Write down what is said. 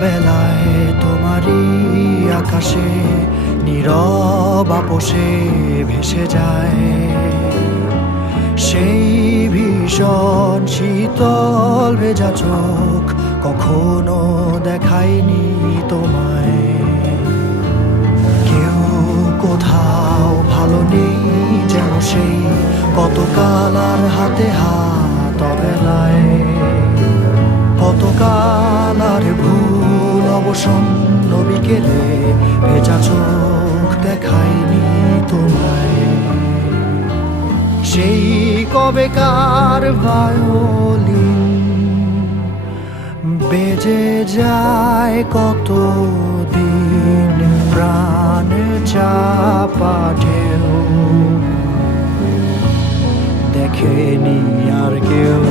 বেলায় তোমারই আকাশে নীরব আপোষে ভেসে যায় সেই ভীষণ শীতল ভেজা চোখ, কখনো দেখায়নি তোমায়। কেউ কোথাও ভালো নেই যেন সেই কতকাল আর হাতে হাত অবেলায়, কতকাল আর ভুল অবসন্ন বিকেলে ভেজা চোখ দেখায়নি তোমায়। সেই কবেকার ভায়োলিন বেজে যায় কতদিন প্রাণ চাপা ঢেউ, দেখেনি আর কেউ